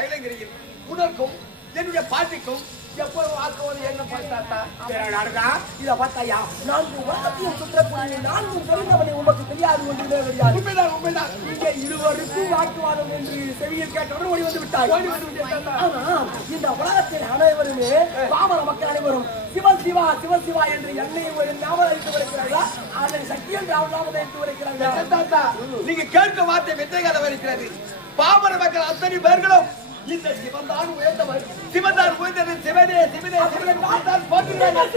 கைலங்கிரியில் உனக்கும் என்னுடைய பாட்டிக்கும் எப்போது வாக்குவது என்ன பார்த்தாத்தா இதை பார்த்தாயா 4 வருடத்தையும் சுற்றக்கூடிய 4 தெரிந்தவனை உமக்கு தெரியாது ஒன்றுமே தெரியாது. உண்மைதான் உண்மைதான். நீங்க இருவருக்கும் வாக்குவாதம் என்று செவியில் கேட்டவுடன் ஓடி வந்து விட்டாய். இந்த உலகத்தில் அனைவருமே பாமர மக்கள் அனைவரும் சிவன் சிவா சிவன் சிவா என்று எண்ணெயை ஒரு ஞாபகம் வைத்து வருகிறார்களா அதை சக்தியன் ஞாபகம் வைத்து வருகிறார்களா? நீங்க கேட்க வார்த்தை வெற்றிகாலம் வருகிறது. பாமர மக்கள் அத்தனை பேர்களும் இந்த சிவன்தான் உயர்ந்தவர், சிவன்தான் உயர்ந்தவர், சிவனே சிவனே சிவனே தான் போற்றுகிறார்கள்.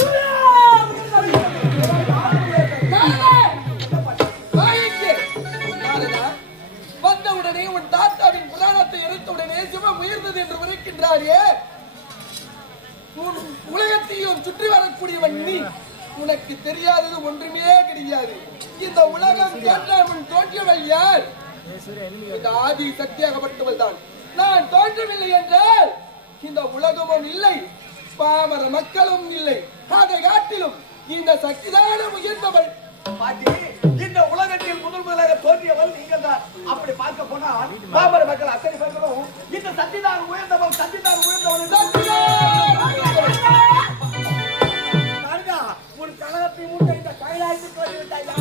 வந்தவுடனே உன் தாத்தாவின் புராணத்தை எடுத்தவுடனே சிவம் உயர்ந்தது என்று உரைக்கின்றாரே, உலகத்தையும் சுற்றி வரக்கூடியவன் நீ. உனக்கு தெரியாதது ஒன்றுமே கிடையாது. இந்த உலகம் முன் தோன்றியவள் யார்? இந்த ஆதி சக்தியாகப்பட்டவள் தான். நான் தோன்றவில்லை என்றால் இந்த உலகமும் இல்லை, பாமர மக்களும் இல்லை. அதை காட்டிலும் இந்த சக்திதான் உயர்ந்தவள். பாட்டி, இந்த உலகத்தில் முதலாக தோன்றியவள் நீங்கள் தான். அப்படி பார்க்க போனால் பாமர மக்கள் அத்தனை பேர்களும் இந்த சக்திதான் உயர்ந்தவள், சக்திதான் உயர்ந்தவள். ஒரு கழகத்தை மூட்ட இந்த கைலாயத்துக்கு வந்துவிட்டாயா?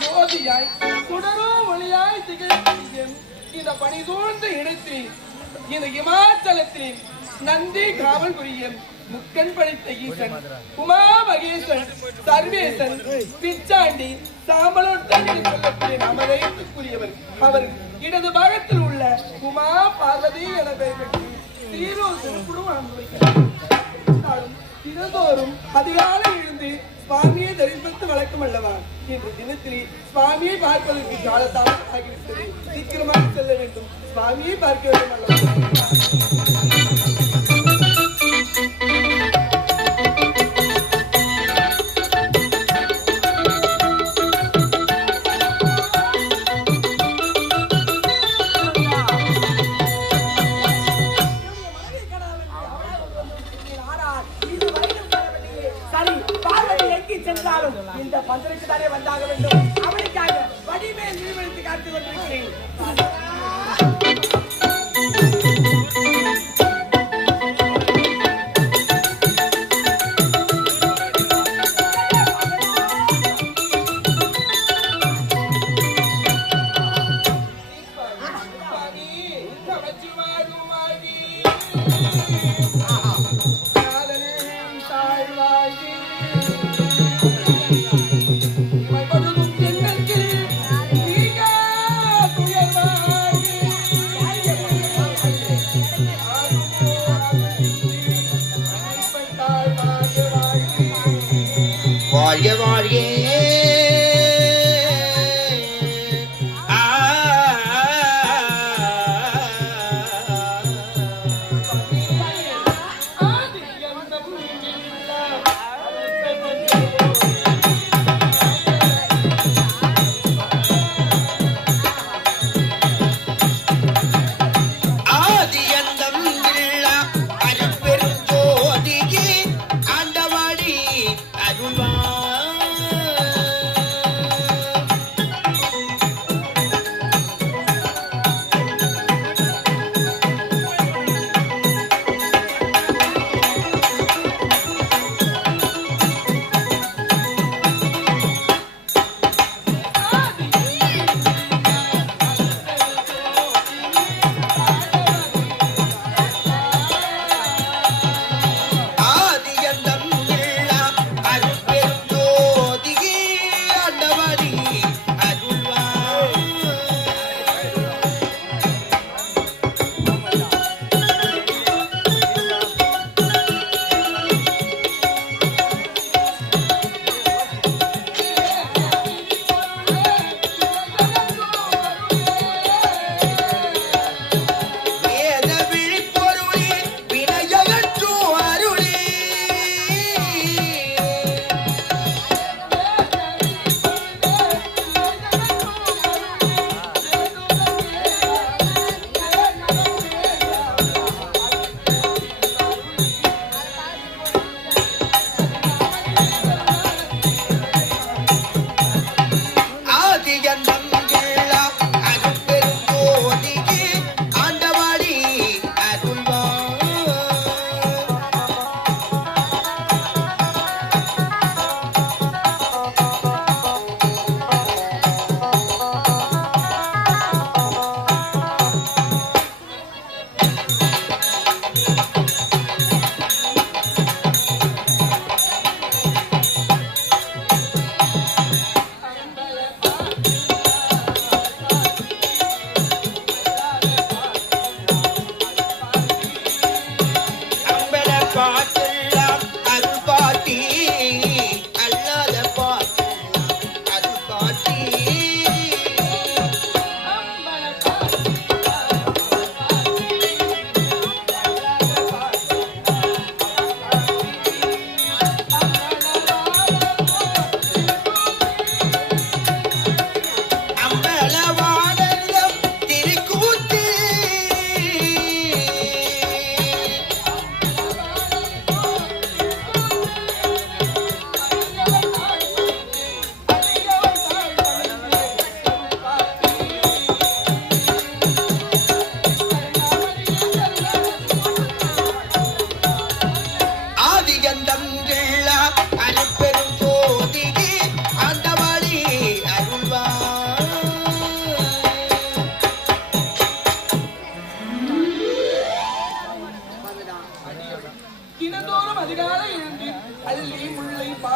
ஜோதியாய் சுடரும் ஒளியாய் திகழும் இந்த பணி சூழ்ந்து இணைத்து இந்த இமாச்சலத்தில் நந்தி காவல் புரியும் முக்கன் படைத்த ஈசன் உமா மகேசன் சர்வேசன், பிச்சாண்டி, சாம்பலோட்டன் என்று சொல்லக்கூடிய நமதைக்குரியவர். அவர் இடது பாகத்தில் உள்ள உமா பார்வதி என பெயர் பெற்று ஸ்ரீரோசனுக்குடன் அனுபவிக்கிறார். தினந்தோறும் அதிகாலை எழுந்து சுவாமியை தரிசித்து வழக்கம் அல்லவா? இன்று தினத்தில் சுவாமியை பார்ப்பதற்கு காலத்தாமம் ஆகிவிட்டது. சீக்கிரமாக செல்ல வேண்டும், சுவாமியை பார்க்க வேண்டும் அல்லவா? சென்றாலும் இந்த பந்தலுக்கு தானே வந்தாக வேண்டும். அவனுக்காக வடிமேல் நிறுவனத்தை காத்து கொண்டிருக்கிறேன். வாழ்க வாழ்க பெரும்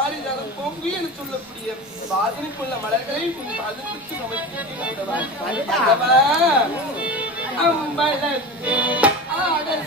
பாரிஜாதம் பொங்கு என்று சொல்லக்கூடிய வாசனைக்குள்ள மலர்களை உன் பாதத்துக்கு சமர்ப்பிக்கிறேன். அம்பலத்தே ஆடல்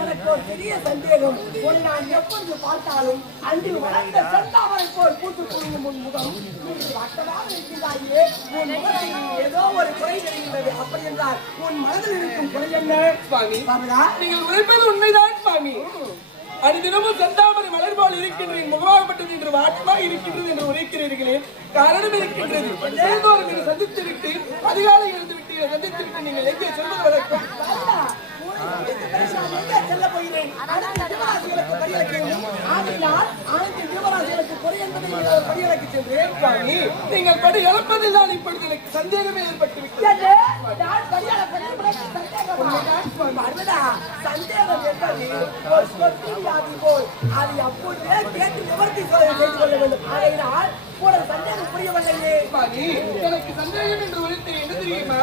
எனக்கு ஒரு பெரிய சந்தேகம். உன்னை நான் எப்பொழுது பார்த்தாலும் அன்று வளர்ந்த செந்தாமரை போல் பூத்து குலுங்கும் உன் முகம் வட்டமாக இருக்கிறாயே. உன் முகத்தில் ஏதோ ஒரு குறை தெரிகிறது. அப்படி என்றால் உன் மனதில் இருக்கும் குறை என்ன சுவாமி? நீங்கள் உரைப்பது உண்மைதான் சுவாமி. அனுதினமும் செந்தாமரை மலர் போல் இருக்கின்றேன், முகமாகப்பட்டது என்று வாட்டமாக இருக்கின்றது என்று உரைக்கிறீர்களே, காரணம் இருக்கின்றது. நீங்கள் சந்தித்து விட்டு அதிகாலை இருந்து விட்டு சந்தித்து விட்டு நீங்கள் எங்கே சொல்வது வழக்கம்? செல்ல போகிறேன். நீங்கள் படி இழப்பதில்தான் இப்பொழுது எனக்கு சந்தேகமே ஏற்பட்டு விட்டது. சந்தேகம் என்பது ஒரு சொத்து போல் அதை அப்போதே கேட்டு நிவர்த்தி செய்து கொள்ள வேண்டும். ஆகையினால் ஒரு சந்தேகம் புரியவில்லையே. எனக்கு சந்தேகம் என்று உரைத்து என்ன தெரியுமா?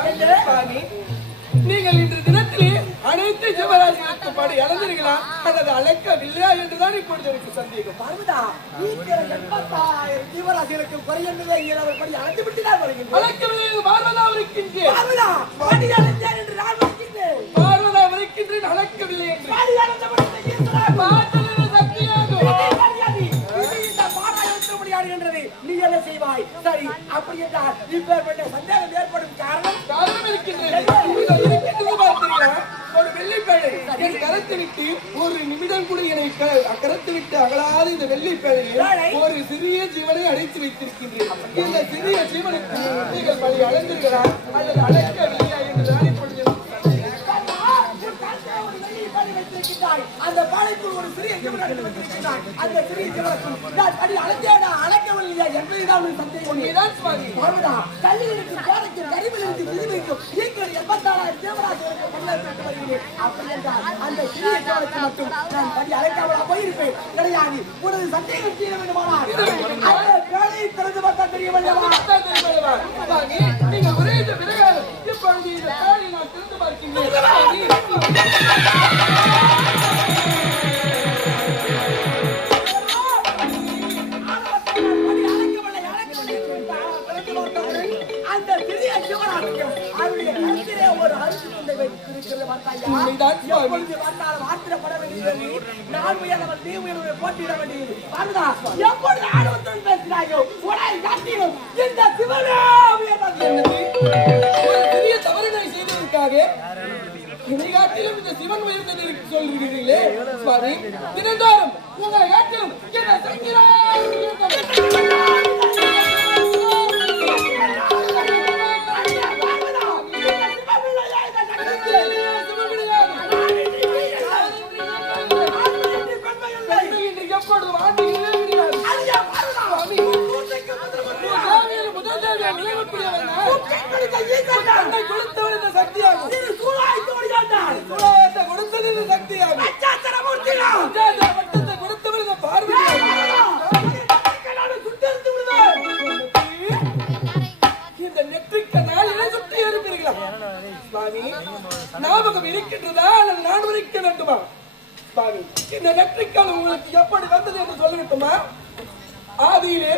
நீங்கள் இன்று தினத்திலே அனைத்து சிவராசிகளுக்கு படி இழந்தீர்களா அல்லது அழைக்கவில்லையா என்றுதான் இப்பொழுது எனக்கு சந்தேகம். பார்வதா, 80,000 ஜீவராசிகளுக்கு குறைந்ததே இயலவர் படி அழைத்து விட்டுதான் வருகின்றேன். அழைக்கவில்லை பார்வதா இருக்கின்றேன். பார்வதா, படி அழைத்தேன் என்று நான் வருகின்றேன். பார்வதா இருக்கின்றேன், அழைக்கவில்லை என்று படி அழைத்தபடி நீ என்ன செய்வாய்? சரி, அப்படி என்றால் இப்பேற்பட்ட சந்தேகம் ஏற்படும் காரணம் இருக்கின்றது. ஒரு வெள்ளிப்பேழை என் கரத்து விட்டு ஒரு நிமிடம் கூட என்னை கரத்து விட்டு அகலாத இந்த வெள்ளிப்பேழையில் ஒரு சிறிய ஜீவனை அடைத்து வைத்திருக்கின்றேன். இந்த சிறிய ஜீவனுக்கு நீங்கள் பலி அழைந்தீர்களா அல்லது அழைக்கவில்லையா என்றுதான் இப்பொழுது அந்த பாலைக்குள் ஒரு சிறிய ஜீவன் வைத்திருக்கிறாய். அந்த சிறிய ஜீவனுக்கும் அழைக்கவில்லையா என்பதுதான் சந்தேகம். கல்லில் இருக்கும் கேரக்டர் கரிவில் இருந்து விதிவைக்கும் 84,000 ஜீவராசிகளுக்கு முன்னேற்றம் வருகிறேன். அப்படி என்றால் அந்த சிறிய ஜீவனுக்கு மட்டும் நான் படி அழைக்காமலா போயிருப்பேன் கிடையாது. உனது சந்தேகம் தீர வேண்டுமானால் அந்த வேலையை திறந்து பார்த்தா தெரியவில்லையா? நீங்கள் ஒரே இப்பொழுது இந்த வேலையை நான் திறந்து பார்க்கின்றேன். அந்த சிறிய சிவராசியம் அவருடைய கருத்திலே ஒரு அரிசி துண்டை வைத்திருக்கிறது. ஆத்திரப்பட வேண்டியது. நான் உயர்ந்தவன், நீ உயர்வை போட்டியிட வேண்டியது. எப்பொழுது ஆர்வத்துடன் பேசினாயோ உடனே காட்டியும் இந்த சிவனே உயர்ந்தது. ஒரு பெரிய தவறினை செய்ததற்காக இதை காட்டிலும் இந்த சிவன் உயர்ந்தது சொல்கிறீர்களே சுவாமி. தினந்தோறும் உங்களை காட்டிலும் என்ன செய்கிறார்? ஞாபகம் இருக்கின்றதா அல்லது நான் இருக்க வேண்டுமா? இந்த நெற்றிக்கால் உங்களுக்கு எப்படி வந்தது என்று சொல்ல வேண்டுமா? ஆதியிலே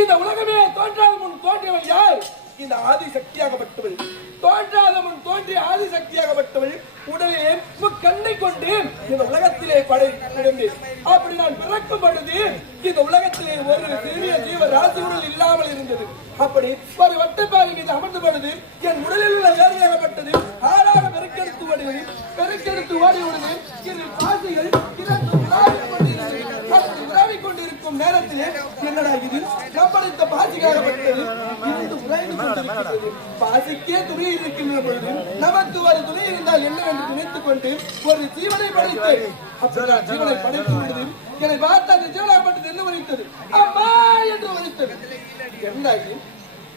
இந்த உலகமே தோன்றாத முன் தோன்றியவள் யார்? இந்த ஆதி சக்தியாகப்பட்டவள். தோன்றாத முன் தோன்றிய ஆதி சக்தியாகப்பட்டவள் உடலிலே கண்ணை கொண்டு இந்த உலகத்திலே படைத்தேன். அப்படி நான் பிறக்கும் பொழுது இந்த உலகத்திலே ஒரு சிறிய ஜீவ ராசி உடல் இல்லாமல் இருந்தது. அப்படி ஒரு வட்டப்பாறை மீது அமர்ந்த பொழுது என் உடலில் உள்ள வேலையாகப்பட்டது ஆறாக பெருக்கெடுத்து ஓடுவது. பெருக்கெடுத்து ஓடி ஓடுது இதில் பாசிகள் உறவிக் கொண்டிருக்கும் நேரத்திலே என்னடா இது கம்பளித்த பாசிகாகப்பட்டது இருந்து உறவிக் கொண்டிருக்கிறது. பாசிக்கே துணி இருக்கின்ற பொழுது நமக்கு ஒரு துணி இருந்தால் என்ன என்று நினைத்துக் கொண்டு ஒரு ஜீவனை படைத்தேன். அப்படி ஜீவனை படைக்கும் பொழுது என்னை பார்த்து அந்த ஜீவனாகப்பட்டது என்ன உரைத்தது? அம்மா என்று உரைத்தது. என்ன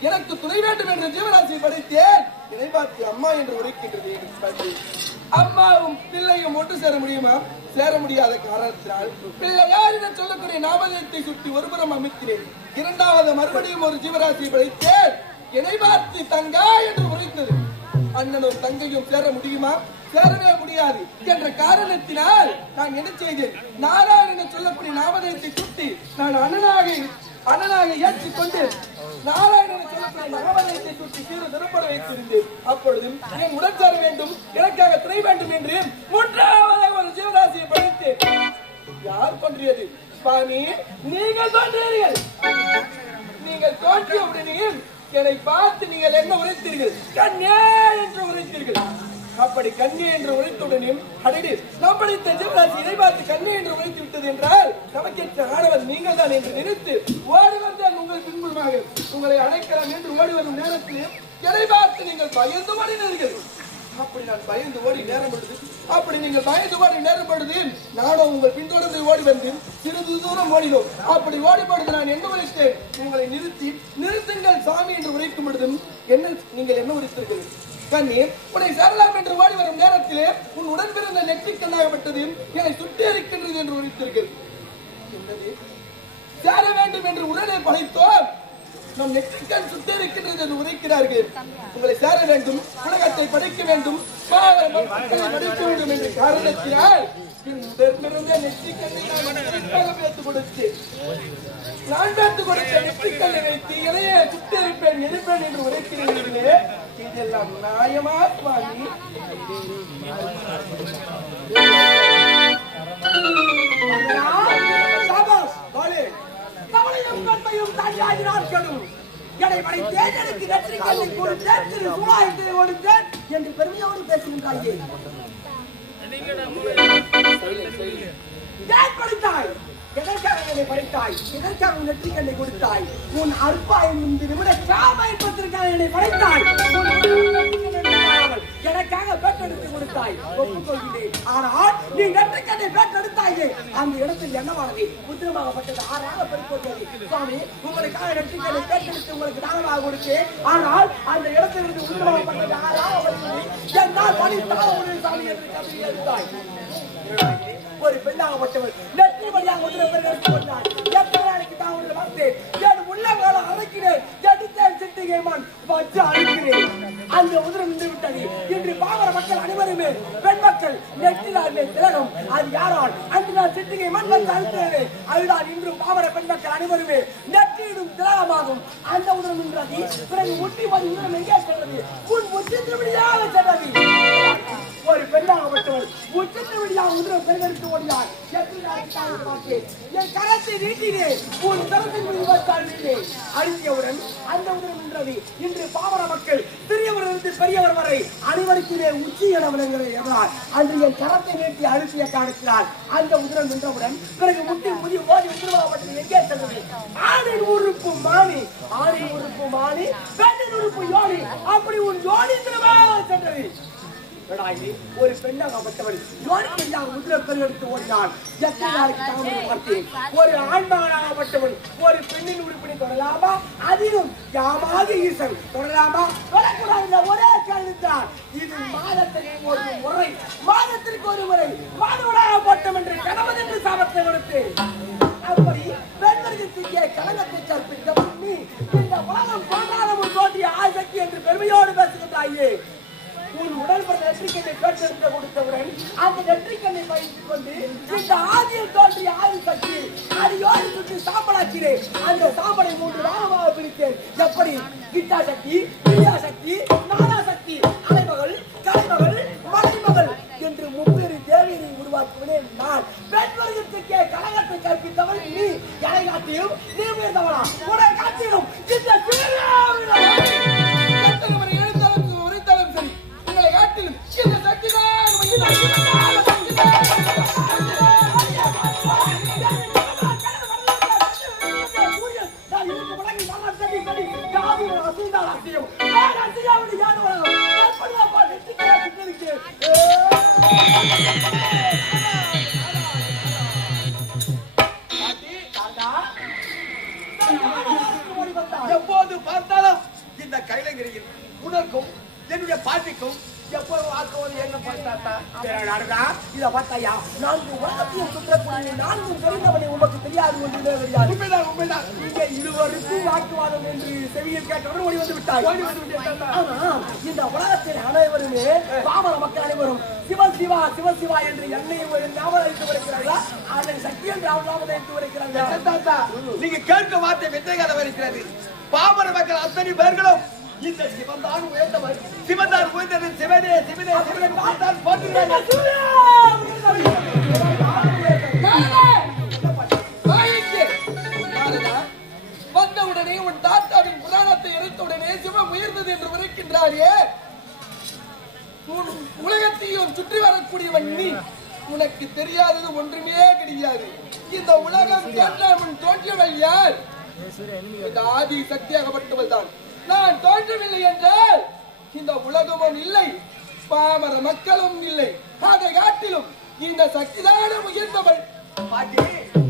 எனக்கு துணை வேண்டும் என்ற ஜீவராசியை படைத்தேன். இதை பார்த்து அம்மா என்று உரைக்கின்றது. அம்மாவும் பிள்ளையும் ஒன்று சேர முடியுமா? சேர முடியாத காரணத்தினால் பிள்ளையார் என சொல்லக்கூடிய நாமதத்தை சுற்றி ஒருபுறம் அமைக்கிறேன். இரண்டாவது மறுபடியும் ஒரு ஜீவராசியை படைத்தேன். இதை பார்த்து தங்கா என்று உரைத்தது. அண்ணனும் தங்கையும் சேர முடியுமா? சேரவே முடியாது என்ற காரணத்தினால் நான் என்ன செய்தேன்? நாராயணன் சொல்லக்கூடிய நாமதத்தை சுட்டி நான் அண்ணனாக ஏற்றுக்கொண்டு நாராயணனை சொல்லக்கூடிய நாமதத்தை சுட்டி சீர திருப்பட வைத்திருந்தேன். அப்பொழுதும் என் உடன் சேர வேண்டும், எனக்காக துணை வேண்டும் என்று மூன்றாவது ஒரு ஜீவராசியை படைத்தேன். யார் தோன்றியது? சுவாமி, நீங்கள் தோன்றியீர்கள். நீங்கள் தோன்றிய உடனே என்னை பார்த்து நீங்கள் என்ன உரைத்தீர்கள்? கண்ணே என்று உரைத்தீர்கள். அப்படி கண்ணே என்று உரைத்துடனே அடடி நம்மளை ஜீவராசி இதை பார்த்து கண்ணே என்று உரைத்து விட்டது என்றால் நமக்கேற்ற ஆடவன் நீங்கள் தான் என்று நினைத்து ஓடி வந்தால் உங்கள் பின்புலமாக உங்களை அழைக்கலாம் என்று ஓடி வரும் நேரத்தில் என்னை பார்த்து நீங்கள் பயந்து ஓடினீர்கள். அப்படி நான் பயந்து ஓடி நேரம் பொழுது அப்படி நீங்கள் பயந்து ஓடி நேரம் பொழுது நானும் உங்கள் பின்தொடர்ந்து ஓடி வந்து சிறிது தூரம் ஓடினோம். அப்படி ஓடி பொழுது நான் என்ன உரைத்தேன்? உங்களை நிறுத்துங்கள் சாமி என்று உரைக்கும் பொழுதும் என்ன நீங்கள் என்ன உரைத்தீர்கள்? கண்ணீர் உன்னை சேரலாம் என்று ஓடி வரும் நேரத்திலே உன் உடன் பிறந்த நெற்றிக்கண்ணாகப்பட்டது என்னை சுட்டி இருக்கின்றது என்று உரைத்தீர்கள். சேர வேண்டும் என்று உடனே படைத்தோம். நம் நெற்றிக்கண் சுட்டி இருக்கின்றது என்று உரைக்கிறார்கள். உங்களை சேர வேண்டும், உலகத்தை படைக்க வேண்டும், மக்களை படைக்க வேண்டும் என்ற காரணத்தினால் உடன்பிறந்த நெற்றிக்கண்ணை நான் பேத்து கொடுத்தேன். நான் பேத்து கொடுத்த நெற்றிக்கண்ணை வைத்து இளைய சுட்டி இருப்பேன் இருப்பேன் என்று உரைக்கிறீர்களே, இதெல்லாம் நியாயமா சுவாமி? என்று பெருமையோடு பேசுகின்றாயே, எதற்காக என்னை படைத்தாய்? எதற்காக உன் நெற்றிக்கண்ணை கொடுத்தாய்? உன் அற்பாயம் இந்த நிமிட சாமயத்திற்காக என்னை படைத்தாய். எனக்காக பெற்றெடுத்து கொடுத்தாய், ஒப்புக்கொள்கிறேன். ஆனால் நீ நெற்றிக்கண்ணை பெற்றெடுத்தாயே, அந்த இடத்தில் என்னவானது? புத்திரமாகப்பட்டது ஆறாக பெருக்கொண்டது. சுவாமி, உங்களுக்காக நெற்றிக்கண்ணை பெற்றெடுத்து உங்களுக்கு தானமாக கொடுத்தேன். ஆனால் அந்த இடத்திலிருந்து புத்திரமாகப்பட்டது ஆறாக வருகிறது. என்னால் பணித்தாக ஒரு சாமி என்று கல்வி எடுத்தாய். ஒரு பெண்ணாகப்பட்டவர் நெற்றி வழியாக ஒரு பெண்களுக்கு வந்தார். எத்தனைக்கு தான் ஒன்று பார்த்தேன். என் உள்ளங்கால அரைக்கிறேன், எடுத்தேன் சிட்டிகைமான் வச்சு அழைக்கிறேன். அந்த உதிரம் நின்று விட்டது. இன்று பாவர மக்கள் அனைவருமே பெண் மக்கள் நெற்றிலாருமே திலகம். அது யாரால்? அன்று நான் சிட்டிகைமான் வந்து அழைக்கிறேன். அதுதான் இன்றும் பாவர பெண் மக்கள் அனைவருமே நெற்றியிடும் திலகமாகும். அந்த உதிரம் நின்றது. பிறகு முட்டி வந்து உதிரம் எங்கே சென்றது? உன் முற்றி திருவிழியாக சென்றது. ஒரு பெண்ணாகப்பட்டவள் உச்சத்திற்காக உதிரம் பெருகெடுத்து ஓடினார். என் கரத்தை நீட்டினேன், உன் கரத்தின் மீது வைத்தாள். அழுத்தியவுடன் அந்த உதிரம் நின்றது. இன்று பாவர மக்கள் சிறியவரிலிருந்து பெரியவர் வரை அனைவருக்குமே உச்சி என விளங்குகிறார். அன்று என் கரத்தை நீட்டி அழுத்திய காணிக்கிறார். அந்த உதிரம் நின்றவுடன் பிறகு முட்டி முதி ஓடி உதிரமாகப்பட்டது எங்கே சென்றது? ஆணின் உறுப்பு மாணி, ஆணின் உறுப்பு மாணி, பெண்ணின் உறுப்பு யோனி. அப்படி உன் யோனி திரும்ப சென்றது. ஒரு பெண்ணாகப்பட்டவள் உதிரம் பெருகெடுத்து ஓடினாள். எத்தனை நாளைக்கு தாமதம் பார்த்தேன்? ஒரு ஆண்மகனாகப்பட்டவன் ஒரு பெண்ணின் உறுப்பினை தொடலாமா? அதிலும் யாமாக ஈசன் தொடலாமா? தொடக்கூடாது. ஒரே கேள்வித்தான். இது மாதத்திற்கு ஒரு முறை, மாதத்திற்கு ஒரு முறை மாணவனாகப்பட்டம் என்று கணவன் என்று சாபத்தை கொடுத்து அப்படி பெண்களுக்கு கலங்கத்தை கற்பித்த பண்ணி இந்த உலகம் தோன்றாலும் தோன்றிய ஆசக்தி என்று பெருமையோடு பேசுகின்றாயே. உன் உடல் பிறந்த நெற்றிக்கண்ணை பெற்றெடுத்து கொடுத்தவுடன் அந்த நெற்றிக்கண்ணை வைத்துக் கொண்டு இந்த ஆதியில் தோன்றிய ஆதி சக்தி அடியோடு சுற்றி சாம்பலா வைக்கிறேன். அந்த சாம்பலை 3 பாகமாக பிரித்தேன். எப்படி? கிட்டா சக்தி, பிரியா சக்தி, நானா சக்தி, அலைமகள், கலைமகள், மலைமகள் என்று 3 தேவியரை உருவாக்குவதே நான். பெண் வர்க்கத்துக்கே கழகத்தை கற்பித்தவள் நீ. எனை காட்டியும் நீ உயர்ந்தவளா? உன்னை காட்டிலும் இந்த உரைத்தாலும் சரி, உங்களை காட்டிலும் இந்த சக்திதான் எப்போது பார்த்தாலும் இந்த கைலங்கிரியில் உனக்கும் என்னுடைய பாட்டிக்கும் எப்போது வாக்குவது என்ன பார்த்தாத்தா இத பார்த்தாயா? 4 உலகத்தையும் சுற்றக்கூடிய 4 தெரிந்தவனை உமக்கு தெரியாது ஒன்றுமே தெரியாது. உண்மைதான் உண்மைதான். இங்கே இருவருக்கும் வாக்குவாதம் என்று செவியில் கேட்டவுடன் ஓடி வந்து விட்டாய். இந்த உலகத்தில் அனைவருமே பாமர மக்கள் அனைவரும் சிவன் சிவா சிவன் சிவா என்று என்னையும் ஞாபகம் வைத்து வருகிறார்களா? அதன் சக்தியும் ஞாபகம் வைத்து வருகிறார்களா? நீங்க கேட்க வார்த்தை வித்தைகால வருகிறது. பாமர மக்கள் அத்தனை பேர்களும் இந்த சிவன்தான் உயர்ந்தவர், சிவன்தான் உயர்ந்தது, சிவனே சிவனே சிவனை பார்த்தால் போற்றுகிறார்கள். வந்தவுடனே உன் தாத்தாவின் புராணத்தை எரித்தவுடனே சிவம் உயர்ந்தது என்று உரைக்கின்றாயே. உலகத்தையும் சுற்றி வரக்கூடியவன் நீ. உனக்கு தெரியாதது ஒன்றுமே கிடையாது. இந்த உலகம் தோன்றியவள் யார்? இந்த ஆதி சக்தியாகப்பட்டவள் தான். நான் தோன்றவில்லை என்றால் இந்த உலகமும் இல்லை, பாமர மக்களும் இல்லை. அதை காட்டிலும் இந்த சக்திதான உயர்ந்தவள். பாட்டி,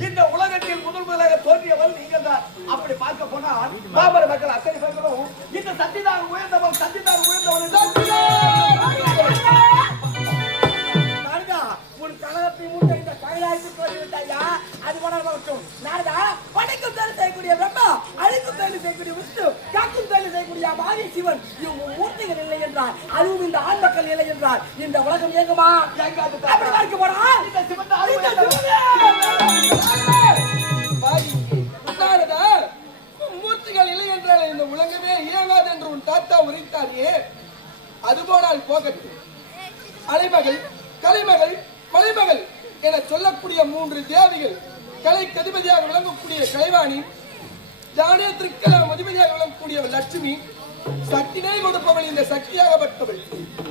இந்த உலகத்தில் முதலாக தோன்றியவள் நீங்கள் தான். அப்படி பார்க்க போனால் பாமர மக்கள் அத்தனை பேர்களும் இந்த சக்திதான் உயர்ந்தவள், சக்திதான் உயர்ந்தவள். உன் கழகத்தை மூட்ட இந்த கைலாயத்துக்கு வந்துவிட்டாயா? அது போனாலும் நாரதா, படைக்கும் தொழில் செய்யக்கூடிய பிரம்மா, அழிக்கும் தொழில் செய்யக்கூடிய விஷ்ணு, காக்கும் தொழில் செய்யக்கூடிய மாரி சிவன், இவங்க மூர்த்திகள் இல்லை என்றார். அதுவும் இந்த ஆண் மக்கள் இல்லை என்றார். இந்த உலகம் இயங்குமா? அப்படி பார்க்க போனா இந்த சிவன் மூர்த்திகள் இல்லை என்றால் இந்த உலகமே இயங்காது என்று உன் தாத்தா உரைத்தாரே. அது போனால் போகட்டும். அலைமகள், கலைமகள், மலைமகள் என சொல்லக்கூடிய 3 தேவிகள், கலைக்கு அதிபதியாக விளங்கக்கூடிய கலைவாணி, தானியத்திற்கு அதிபதியாக விளங்கக்கூடிய லட்சுமி, சக்தினை கொடுப்பவள் இந்த சக்தியாகப்பட்டவள்.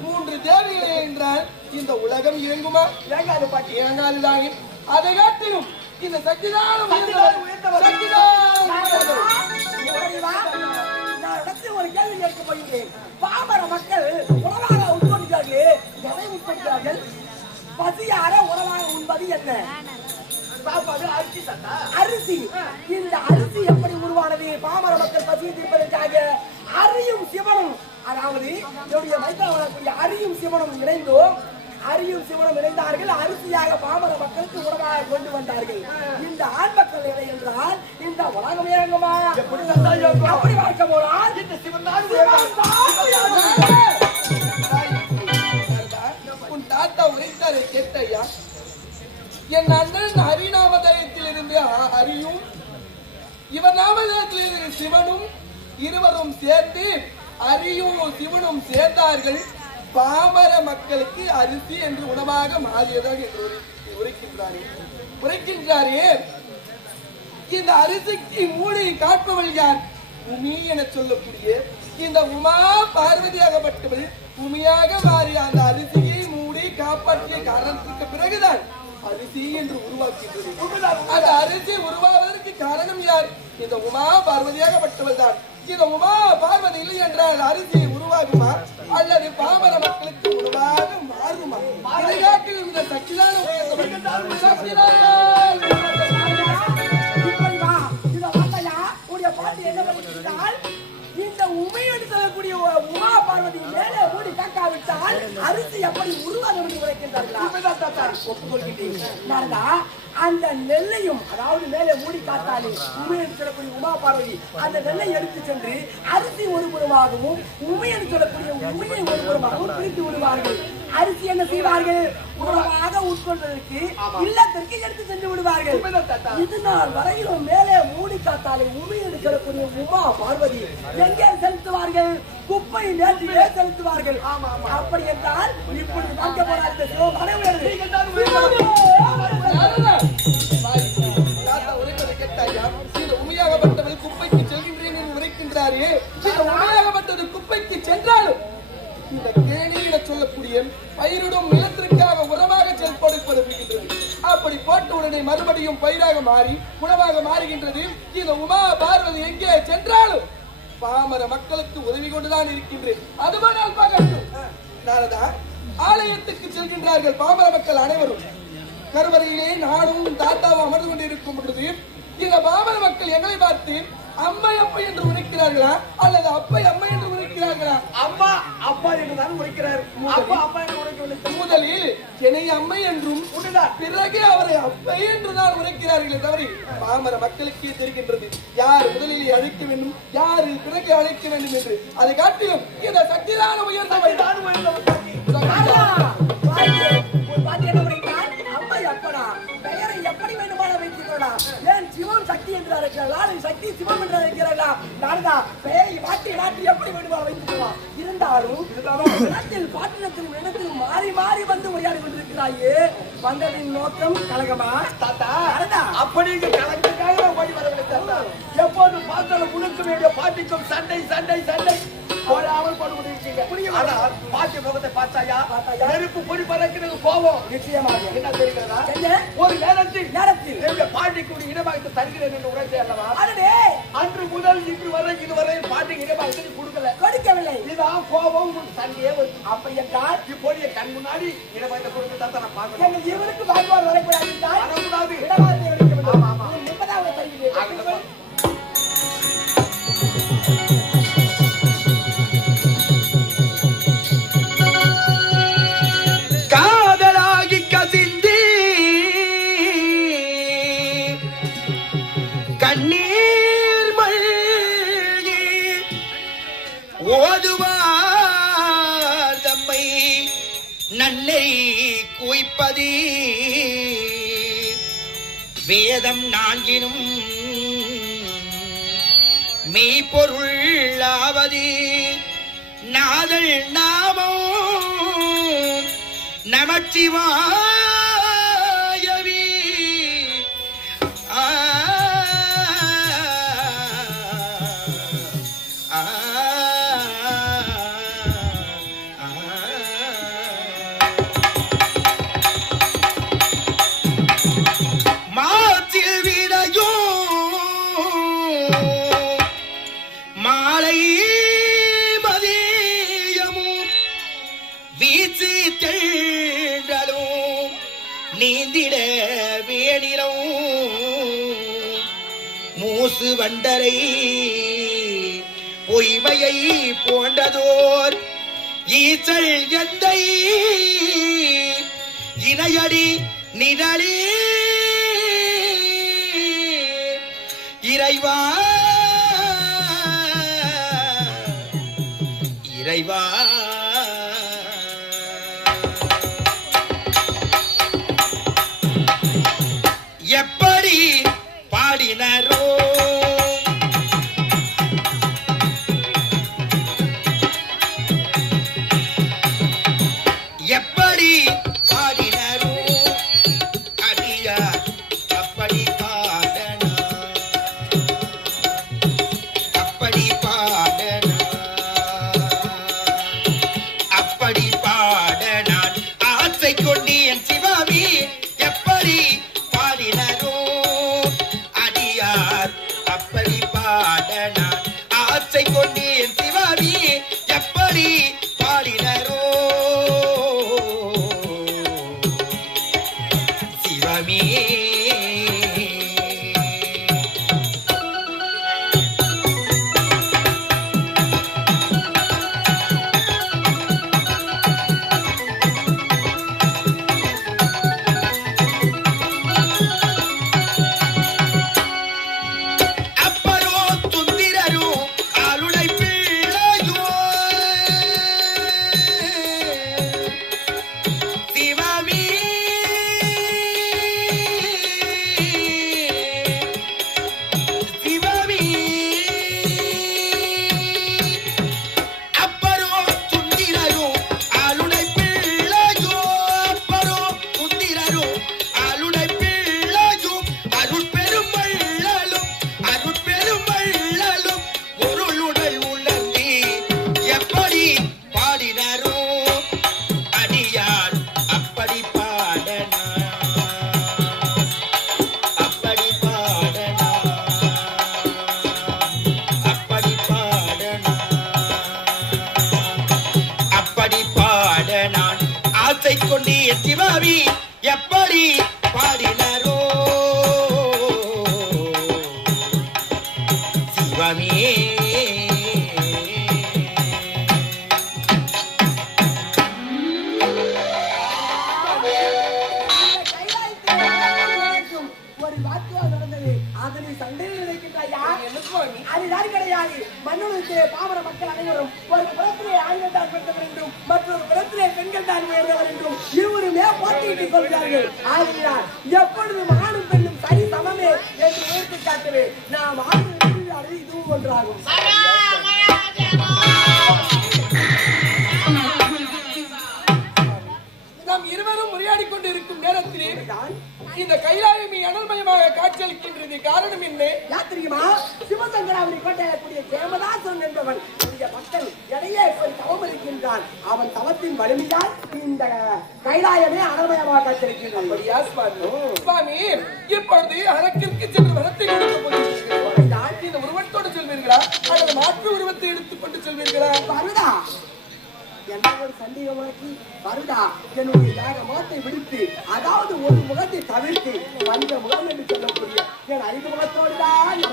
3 தேவிகள் என்றால் இந்த உலகம் இயங்குமா? இயங்காது பாட்டி, இயங்காதுதான். அதை காட்டிலும் இந்த சக்திதான் ஒரு கேள்வி கேட்க போகிறேன். பாமர மக்கள் உணவாக உட்கொள்கிறார்கள். எதை உட்கொள்கிறார்கள்? பசியார உணவாக உண்பது என்ன? சாப்பாடு, அரிசி. அரிசி. இந்த அரிசி எப்படி உருவானது? பாமர மக்கள் பசியை தீர்ப்பதற்காக அரியும் சிவனும், அதாவது என்னுடைய வயிற்றில் வரக்கூடிய அரியும் சிவனும் இணைந்தார்கள். அரிசியாக பாமர மக்களுக்கு உணவாக கொண்டு வந்தார்கள். இந்த ஆண் மக்கள் இல்லை என்றால் இந்த உலகம் இயங்குமா? அப்படி பார்க்க போனால் இந்த சிவன் உன் தாத்தா உரைத்தாரை கேட்டையா? என் அண்ணன் ஹரிநாமதயத்தில் இருந்து ஹரியும், இவர் நாமதயத்தில் இருந்து சிவனும் இருவரும் சேர்ந்து ஹரியும் சிவனும் சேர்ந்தார்கள். பாமர மக்களுக்கு அரிசி என்று உணவாக மாறியதாக என்று உரைக்கின்றாரே. இந்த அரிசிக்கு மூடி காப்பவள் யார்? உமி என சொல்லக்கூடிய இந்த உமா பார்வதியாகப்பட்டவள் உமியாக மாறிய அந்த அரிசியை மூடி காப்பாற்றிய காரணத்திற்கு பிறகுதான் அரிசி என்று உருவாக்கின்றது. அந்த அரிசி உருவாவதற்கு காரணம் யார்? இந்த உமா பார்வதியாகப்பட்டவள் தான். இந்த உமா பார்வதி இல்லை என்றால் அரிசி உருவாகுமா அல்லது பாமர மக்களுக்கு உருவாக மாறுமா? இதையாட்டில் இந்த சக்திதான் இந்த உமையோடு சொல்லக்கூடிய உமா பார்வதி மேலே மூடி காக்காவிட்டால் அரிசி எப்படி உருவாகும் என்று உரைக்கின்றார்களா? ஒப்புக்கொள்கின்றேன். அந்த நெல்லையும், அதாவது மேலே மூடி காத்தாலே உமையோடு சொல்லக்கூடிய உமா பார்வதி அந்த நெல்லை எடுத்து சென்று அரிசி ஒரு புறமாகவும் உமையோடு சொல்லக்கூடிய உமையை ஒரு புறமாகவும் பிரித்து விடுவார்கள். அரிசி என்ன செய்வார்கள்? உணவாக உட்கொள்வதற்கு இல்லத்திற்கு எடுத்து சென்று விடுவார்கள். இது நாள் வரையிலும் மேலே மூடி காத்தாலே உமை என்று சொல்லக்கூடிய உமா பார்வதி எங்கே செலுத்துவார்கள்? குப்பை நேற்றிலே செலுத்துவார்கள். அப்படி என்றால் இப்பொழுது பார்க்க போறார் இந்த உமையாகப்பட்டவள் குப்பைக்கு செல்கின்றேன் என்று உரைக்கின்றாரே, இந்த உமையாகப்பட்டது குப்பைக்கு சென்றாலும் இந்த கேணி என சொல்லக்கூடிய பயிரிடும் நிலத்திற்காக உரமாக செயல்படுத்தப்படுகின்றது. அப்படி போட்ட உடனே மறுபடியும் பயிராக மாறி உணவாக மாறுகின்றது. இந்த உமா பார்வதி எங்கே சென்றாலும் பாமர மக்களுக்கு உதவி கொண்டுதான் இருக்கின்றேன். அதுபோல் பார்க்கட்டும். நாரதா, ஆலயத்துக்கு செல்கின்றார்கள் பாமர மக்கள் அனைவரும். கருவறையிலே நானும் தாத்தாவும் அமர்ந்து கொண்டிருக்கும் பொழுது இந்த பாமர மக்கள் எங்களை பார்த்து அம்மை அப்பா என்று உரைக்கிறார்களா அல்லது அப்பை அம்மை என்று உரைக்கிறார்களா? அம்மா அப்பா என்று தான் உரைக்கிறார். அப்பா அப்பா என்று உரைக்கவில்லை. முதலில் என்னை அம்மை என்றும் பிறகு அவரை அப்பை என்று தான் உரைக்கிறார்களே தவிர பாமர மக்களுக்கே தெரிகின்றது யார் முதலில் அழைக்க வேண்டும், யார் பிறகு அழைக்க வேண்டும் என்று. அதை காட்டிலும் இந்த சக்திதான உயர்ந்தவை அம்மை அப்பனா பெயரை எப்படி வேண்டுமான வைத்துக்கொள்ளா. ஏன் சிவம் சக்தி என்று அழைக்கிறார்களா, சக்தி சிவம் என்று அழைக்கிறார்களா? நான்தா பெயரை மாற்றி மாற்றி எப்படி வேண்டுமான வைத்துக்கொள்ளலாம். இருந்தாலும் இடத்தில் பாட்டினத்திலும் இடத்திலும் மாறி மாறி வந்து உரையாடி கொண்டிருக்கிறாயே, வந்ததின் நோக்கம் கலகமா? தாத்தா அப்படி கலகத்துக்காக ஓடி வரவில்லை தாத்தா. எப்போது பார்த்தாலும் உனக்கு வேண்டிய பாட்டிக்கும் சண்டை சண்டை சண்டை போடாமல் போட்டு கொண்டிருக்கீங்க. ஆனால் பாட்டி முகத்தை பார்த்தாயா? நெருப்பு பொடி பறக்கிறது கோபம் நிச்சயமாக என்ன தெரிகிறதா? ஒரு நேரத்தில் பாட்டிக்கு இடமாக தருகிறேன் என்று உரைத்தே அல்லவா? அன்று முதல் இன்று வரை இதுவரை பாட்டிக்கு இடமாக கொடுக்கவில்லை. இதுதான் கோபம் சண்டையே வருது. அப்படி என்றால் இப்போதைய கண் முன்னாடி இடமாக கொடுத்து தான் நான் பார்க்கிறேன். இவருக்கு வாக்குவாதம் வரக்கூடாது. இடமாக நிம்மதாக தருகிறேன். கண்ணீர் மல்கி ஓதுவார் தம்மை நன்னை குய்ப்பதி வேதம் நான்கினும் மெய்ப்பொருளாவது நாதல் நாமோ நமச்சிவாயவே. நீந்திட வேணிலும் மூசு வண்டரை பொய்மையை போன்றதோர் ஈச்சல் எந்தை இணையடி நிழலே இறைவா இறைவா. எப்படி பாடினரோ எப்படி பாடினரோ அடியார் அப்படி பாடனா அப்படி பாடனா சுவாமி ஒரு வாக்கியம் நடந்தது அதனை சண்டையில் நினைக்கின்றாயா? என்ன சுவாமி? அதுதான் கிடையாது. மண்ணுக்கு பாமர மக்கள் அனைவரும் ஒரு புறத்திலே ஆண்கள் தான் பெற்றவர் என்றும் மற்றொரு புறத்திலே பெண்கள் தான் உயர்ந்தவர் என்றும் இருவருமே போட்டியிட்டுக் கொள்கிறார்கள். ஆகிறார் எப்பொழுதும் ஆணும் பெண்ணும் சரி சமமே என்று உயர்த்தி காட்டவே நாம் ஆண்டு இதுவும் ஒன்றாகும். நாம் இருவரும் உரையாடி கொண்டிருக்கும் நேரத்திலே இந்த கைலாயமி அனல்மயமாக காட்சியளிக்கின்றது. காரணம் என்ன? யாத்திரிகமா சிவசங்கராவதி கோட்டையக்கூடிய ஜெயமதாசன் என்பவன் மக்கள் இடையே போய் தவம் இருக்கின்றான். அவன் தவத்தின் வலிமையால் இந்த கைலாயமே அனல்மயமாக காட்சியளிக்கின்றான். சுவாமி, இப்பொழுது அரக்கிற்கு சென்று வரத்தை கொடுக்க போகிறீர்கள். இந்த உருவத்தோடு செல்வீர்களா அல்லது மாற்று உருவத்தை எடுத்துக்கொண்டு செல்வீர்களா? வருதா என்ன ஒரு சந்தேகமாக்கி வருதா என்னுடைய முகத்தை விடுத்து, அதாவது ஒரு முகத்தை தவிர்த்து பஞ்ச முகம் என்று சொல்லக்கூடிய என் 5 முகத்தோடு தான்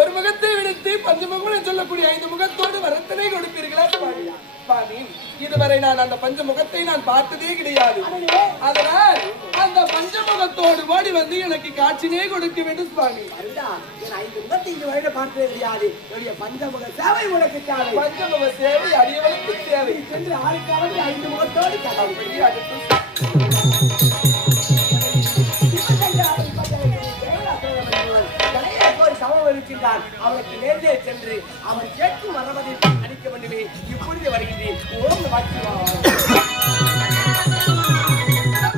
ஒரு முகத்தை விடுத்து பஞ்சமுகம் என்று சொல்லக்கூடிய 5 முகத்தோடு வரத்தனை கொடுப்பீர்களா? சுவாமி, இதுவரை நான் அந்த பஞ்சமுகத்தை நான் பார்த்ததே கிடையாது. அதனால் அந்த பஞ்சமுகத்தோடு ஓடி வந்து எனக்கு காட்சினே கொடுக்க வேண்டும். சுவாமி, என் 5 முகத்தை இதுவரை பார்த்ததே கிடையாது. என்னுடைய பஞ்சமுக சேவை உனக்கு தேவை. பஞ்சமுக சேவை அடியவனுக்கு தேவை. சென்று ஆளுக்காவது 5 முகத்தோடு அவனுக்கு நேர்ந்தே சென்று அவன் கேட்கும் வரவதை அளிக்க வேண்டுமே. இப்பொழுது வருகின்றேன். ஓம் நம சிவாய.